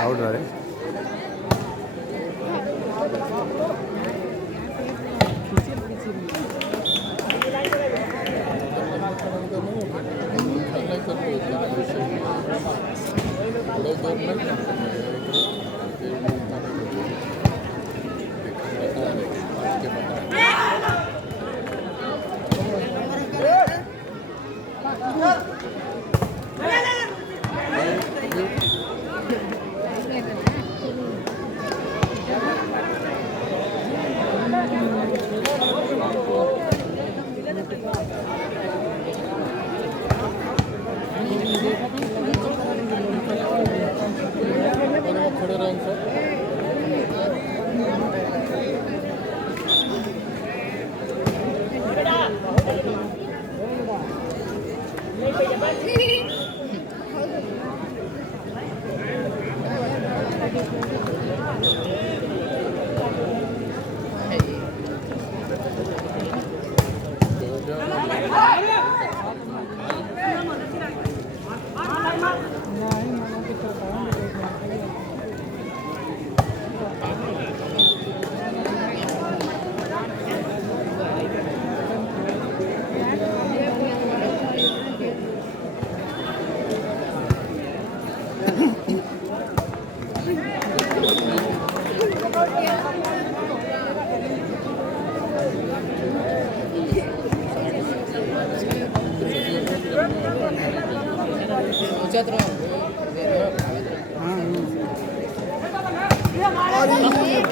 Out वाले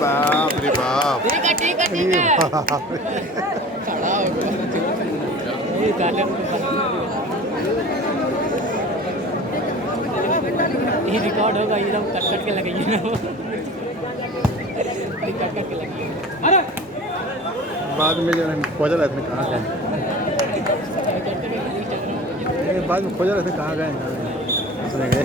बाप रे बाप खड़ा हो ये रिकॉर्ड होगा एकदम कट कट के लगेगी ना वो कट कट के लगेगी। अरे बाद में जो है खोजा रहते हैं कहाँ गए, बाद में खोजा रहते हैं कहाँ गए, उसने गए।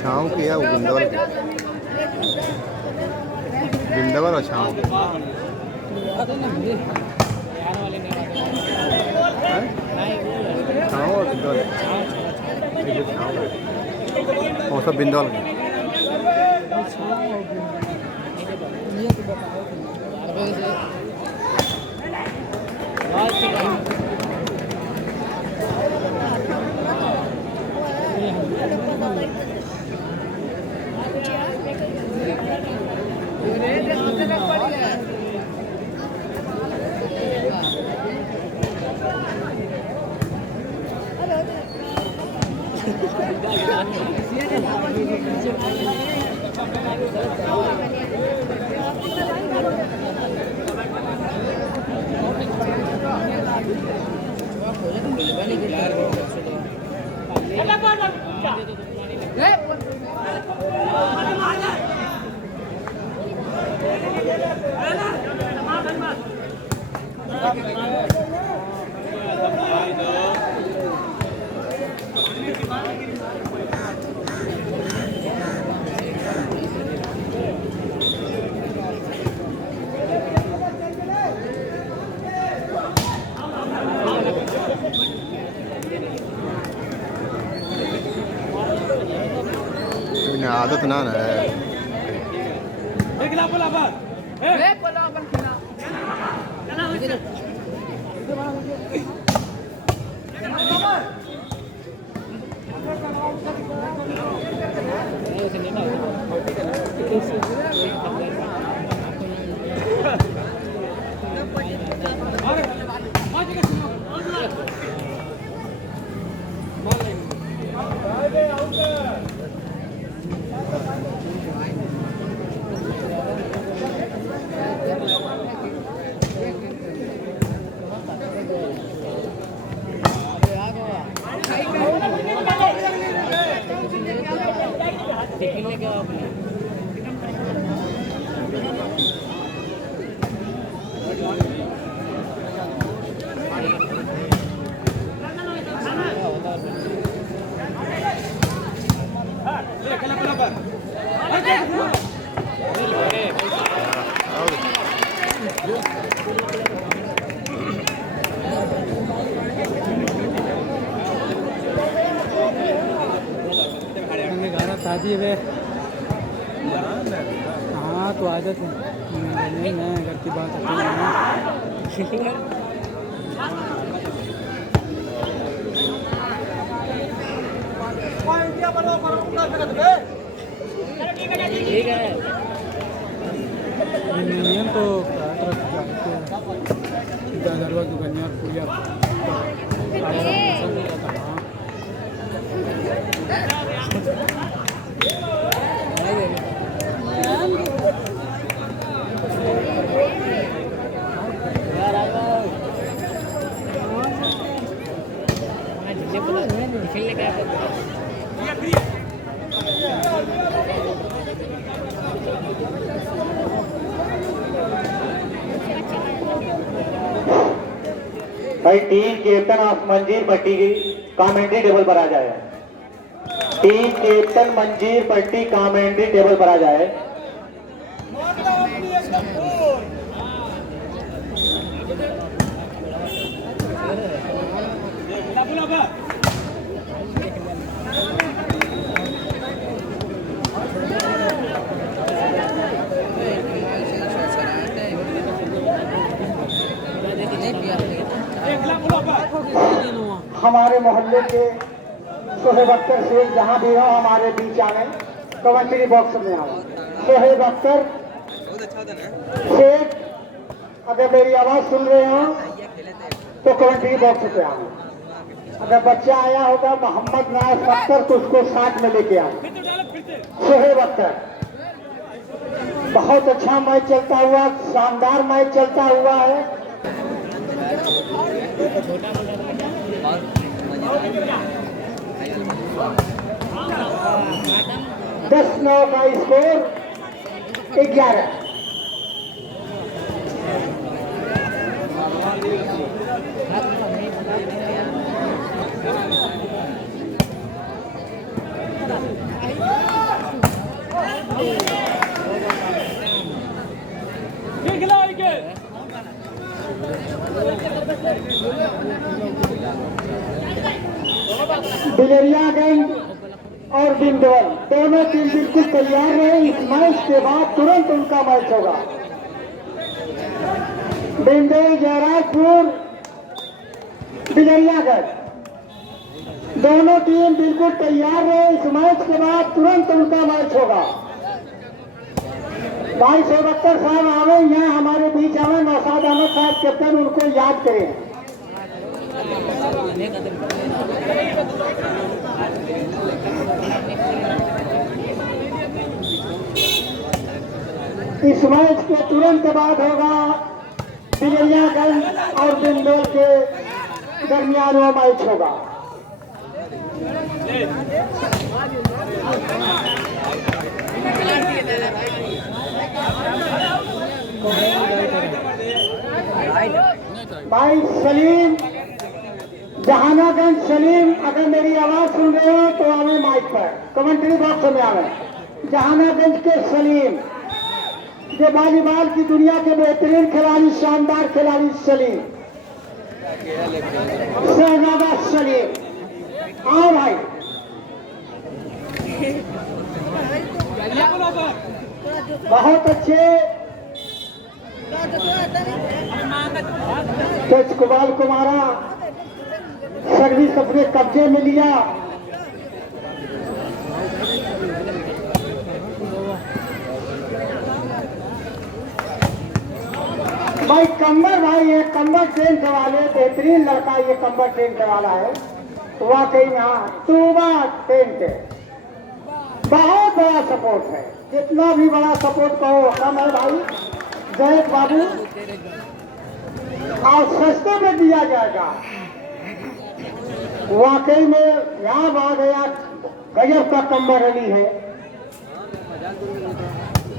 छाँव किया वो बिंदावर और छाँव छाँव और बिंदावर, वो सब बिंदावर आदत ना है। शादी है हाँ तो आदत है नहीं है घर की बात ठीक है तो खेलने का भाई टीम कैप्टन ऑफ मंजीर पट्टी की कमेंट्री टेबल पर आ जाए। टीम कैप्टन मंजीर पट्टी कमेंट्री टेबल पर आ जाए। हमारे मोहल्ले के सोहेब अख्तर शेख जहां भी हो हमारे बीच आने कमेंट्री बॉक्स में आओ। सोहेब अख्तर शेख अगर मेरी आवाज सुन रहे हो तो कमेंट्री बॉक्स पे आओ। अगर बच्चा आया होगा मोहम्मद नाज अख्तर तो उसको साथ में लेके आओ। सोहेब अख्तर बहुत अच्छा मैच चलता हुआ, शानदार मैच चलता हुआ है। दस 9 का स्कोर 11। बिलरियागंज और बिंदवल दोनों टीम बिल्कुल तैयार रहे। इस मैच के बाद तुरंत उनका मैच होगा। बिंदवल जयराजपुर बिलरियागंज दोनों टीम बिल्कुल तैयार रहे। इस मैच के बाद तुरंत उनका मैच होगा। भाई सोहेब अख्तर साहब आवे यहाँ हमारे बीच आवे। नौशाद अहमद साहब कैप्टन उनको याद करें। इस मैच के तुरंत बाद होगा बिलरियागंज और बिंदौल के दरमियान वो मैच होगा। भाई सलीम जहानागंज सलीम अगर मेरी आवाज सुन रहे हो तो आवे माइक पर कमेंट्री बॉक्स में आवे। जहानागंज के सलीम जो वॉलीबॉल की दुनिया के बेहतरीन खिलाड़ी, शानदार खिलाड़ी सलीम, शहजादा सलीम आओ भाई। बहुत अच्छे कुबाल कुमारा सर्विस अपने कब्जे में लिया। भाई कंबर भाई ये कंबर ट्रेन वाले बेहतरीन लड़का, ये कंबर ट्रेन वाला है वाकई में। हाँ तूबा टेंट बहुत बड़ा सपोर्ट है। जितना भी बड़ा सपोर्ट कहो कम है भाई। जय बाबू और सस्ते में दिया जाएगा। वाकई में यहाँ आ गया गजब का कंबर अली है।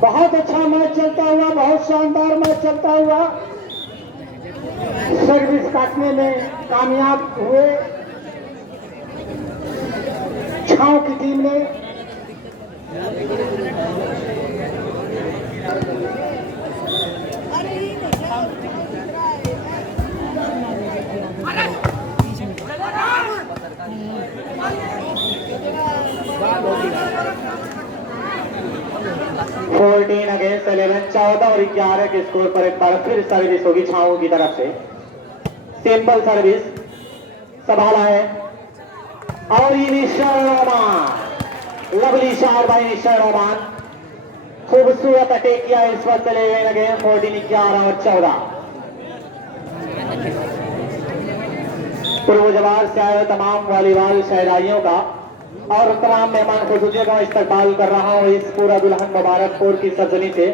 बहुत अच्छा मैच चलता हुआ, बहुत शानदार मैच चलता हुआ। सर्विस काटने में कामयाब हुए छाव की टीम ने। फोर्टीन अगेंस्ट 11, 14 और 11 के स्कोर पर एक बार फिर सर्विस होगी छाओं की तरफ से। सिंपल सर्विस संभाला है और ये निशान रोमान, लवली शॉट बाय निशान रोमान, खूबसूरत अटैक किया इस वक्त चले गए लगे 14, 11 और 14। पूर्व जवार से आए तमाम वॉलीबॉल शहराइयों का और तमाम मेहमान खुशूसियों का इस्तकबाल कर रहा हूं इस पूरा दुल्हन मुबारकपुर की सरजमी से।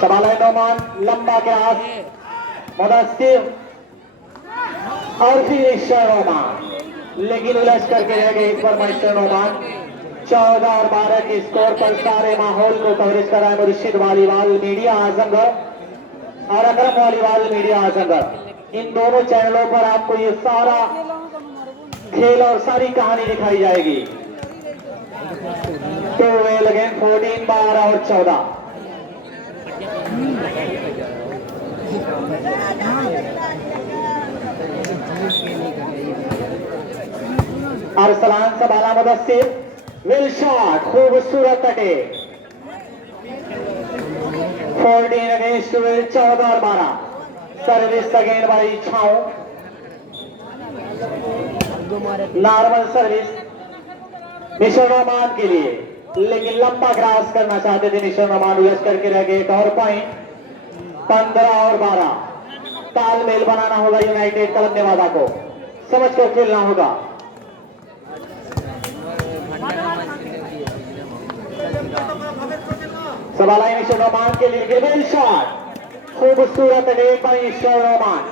संभाला नौमान, लंबा के हाथ मुदस्सिर और फिर नौमान, लेकिन उलझ करके रह गए इस पर मास्टर नौमान। 14 और 12 के स्कोर पर सारे माहौल को कवरेज कर रहा है मुर्शिद वालीवाल मीडिया आजमगढ़ और अकरम वालीवाल मीडिया आजमगढ़। इन दोनों चैनलों पर आपको ये सारा खेल और सारी कहानी दिखाई जाएगी। तो वेल अगेन 14, 12 और 14। अरसलान सबाला मुदस्सिर विल शॉट खूबसूरत अटे 14 अगेंस्ट 14 और 12। Service again by Chhau normal service निशान रोमान के लिए, लेकिन लंबा क्रॉस करना चाहते थे निशान रोमान, उलझ करके रह गए। एक और पॉइंट 15 और 12। तालमेल बनाना होगा यूनाइटेड क्लब नेवादा को, समझ कर खेलना होगा। सवाल है निशान रोमान के लिए गिरवेल शॉट खूबसूरत रेट पर निशान रोमान।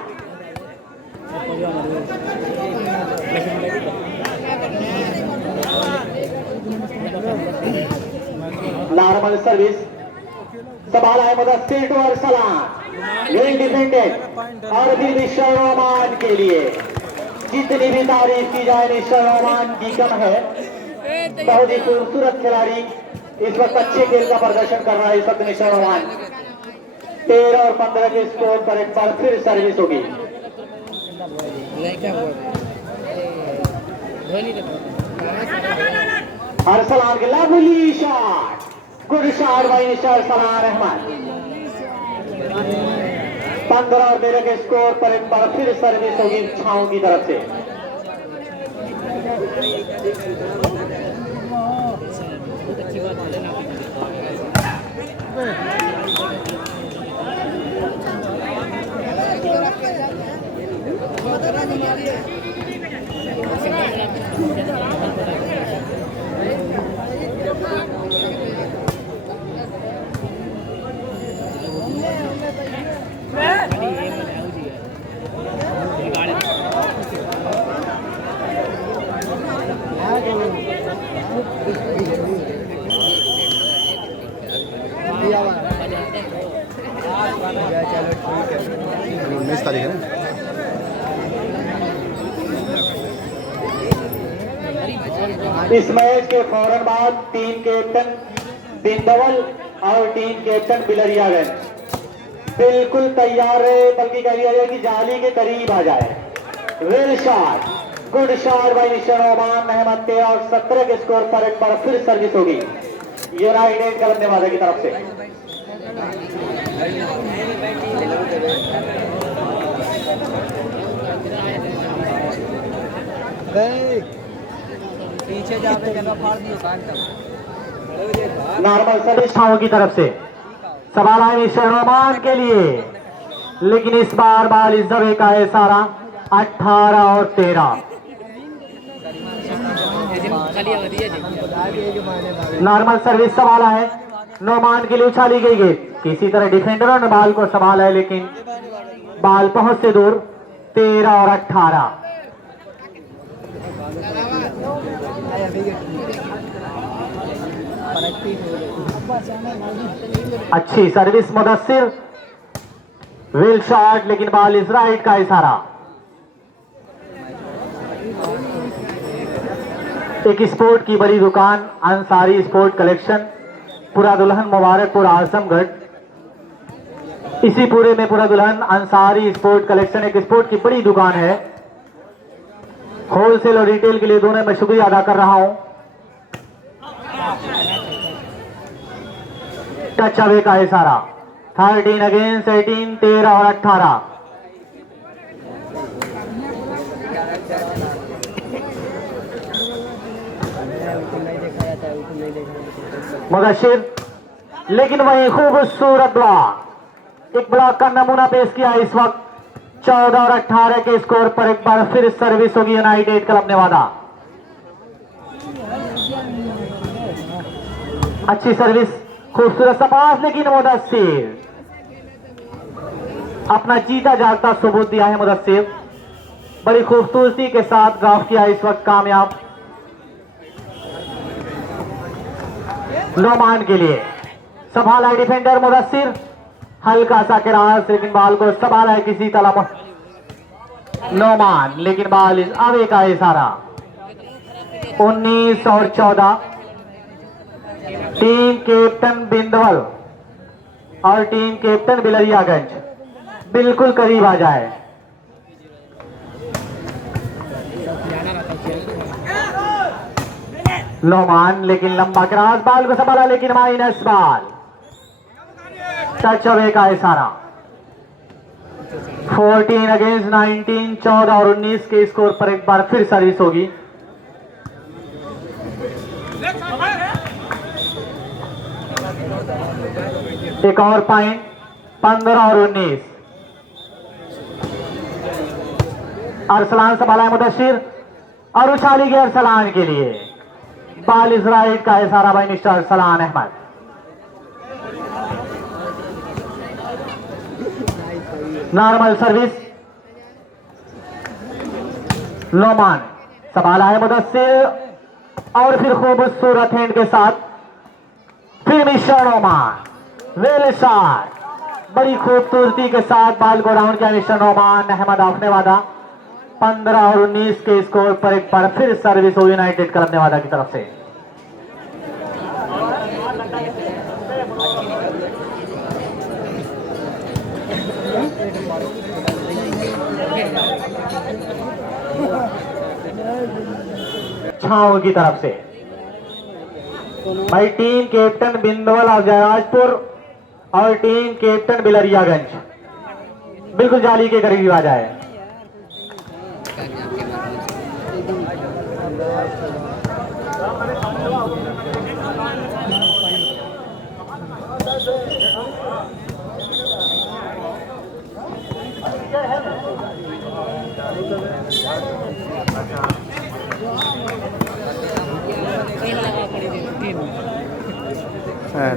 नॉर्मल सर्विस सवाल है Mudassir to Arsalan well defended और फिर निशान रोमान के लिए जितनी भी तारीफ की जाए निशान रोमान की कम है। बहुत ही खूबसूरत खिलाड़ी इस वक्त अच्छे खेल का प्रदर्शन कर रहा है इस वक्त निशान रोमान। 13 और 15 के स्कोर पर एक बार फिर सर्विस होगी। अरसलान के lovely shot, good shot bye निशान सलार अहमद। 15 और 13 के स्कोर पर एक बार फिर सर्विस होगी छाऊ की तरफ से। उन्नीस तारीख है ना। इस मैच के फौरन बाद टीम कैप्टन बिंदवल और टीम कैप्टन बिलरियागंज बिल्कुल तैयार रहे, बल्कि कह दिया जाए कि जाली के करीब आ जाए। Well shot, good shot bye निशान रोमान अहमद। 13 और 17 के स्कोर पर एक बार फिर सर्विस होगी यूनाइटेड क्लब नेवादा की तरफ से। पीछे जाके फाड़ दियो नॉर्मल सर्विस छाओ की तरफ से सवाल है निशान रोमान के लिए, लेकिन इस बार बाल इस जगह का है सारा 18 और 13। नॉर्मल सर्विस सवाल है नोमान के लिए उछाली गई गेंद, किसी तरह डिफेंडरों ने बाल को संभाला है लेकिन बाल पहुंच से दूर। 13 और 18। अच्छी सर्विस मुदस्सिर, विल शॉट, लेकिन बॉल इज राइट का इशारा। एक स्पोर्ट की बड़ी दुकान अंसारी स्पोर्ट कलेक्शन, पूरा दुल्हन मुबारकपुर आजमगढ़। इसी पूरे में पूरा दुल्हन अंसारी स्पोर्ट कलेक्शन एक स्पोर्ट की बड़ी दुकान है। होलसेल और रिटेल के लिए दोनों मैं शुक्रिया अदा कर रहा हूं। टच अवे का इशारा। 13 अगेंस्ट 18, 13 और 18। मुदस्सिर, लेकिन वही खूबसूरत ब्लॉक, एक ब्लॉक का नमूना पेश किया इस वक्त। 14 और 18 के स्कोर पर एक बार फिर सर्विस होगी यूनाइटेड क्लब नेवादा। अच्छी सर्विस, खूबसूरत सपास, लेकिन मुदस्सिर अपना जीता जागता सबूत दिया है। मुदस्सिर बड़ी खूबसूरती के साथ ड्राफ्ट किया इस वक्त कामयाब। नोमान के लिए संभाला है डिफेंडर मुदस्सिर, हल्का सा क्रॉस लेकिन बॉल को संभाला है किसी तरह नोमान, लेकिन बॉल इस अवे का इशारा। 19 और 14 टीम कैप्टन बिंदवल और टीम कैप्टन बिलरियागंज बिल्कुल करीब आ जाए। नोमान लेकिन लंबा क्रॉस, बॉल को संभाला लेकिन माइनस बॉल, टच अवे का इशारा। 14 अगेंस्ट 19, 14 और 19 के स्कोर पर एक बार फिर सर्विस होगी। एक और पॉइंट, 15 और 19। अरसलान संभाला है मुदस्सिर और उछाली गई अरसलान के लिए, बॉल इस राइट का इशारा by mister Arsalan Ahmed. Normal service, Noman संभाला है मुदस्सिर और फिर खूबसूरत हैंड के साथ फिर मिस्टर नोमान, वेल शॉट, बड़ी खूबसूरती के साथ बॉल को डाउन किया मिस्टर नोमान अहमद आपने वादा। 15 और 19 के स्कोर पर एक बार फिर सर्विस हो यूनाइटेड करने वाला की तरफ से। छाव की तरफ से भाई टीम कैप्टन बिंदवल ऑफ जयराजपुर और टीम कैप्टन बिलरियागंज बिल्कुल जाली के करीब आ जाए।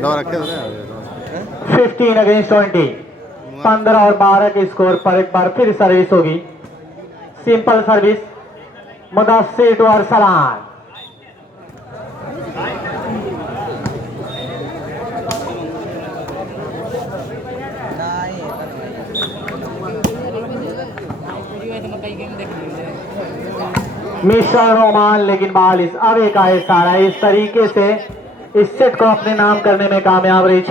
दो रखे 15 अगेंस्ट 20, 15 और 12 के स्कोर पर एक बार फिर सर्विस होगी। Simple service, Mudassir to Arsalan, mister Noman लेकिन बॉल इस अवे का इशारा। इस तरीके से इस सेट को अपने नाम करने में कामयाब रही।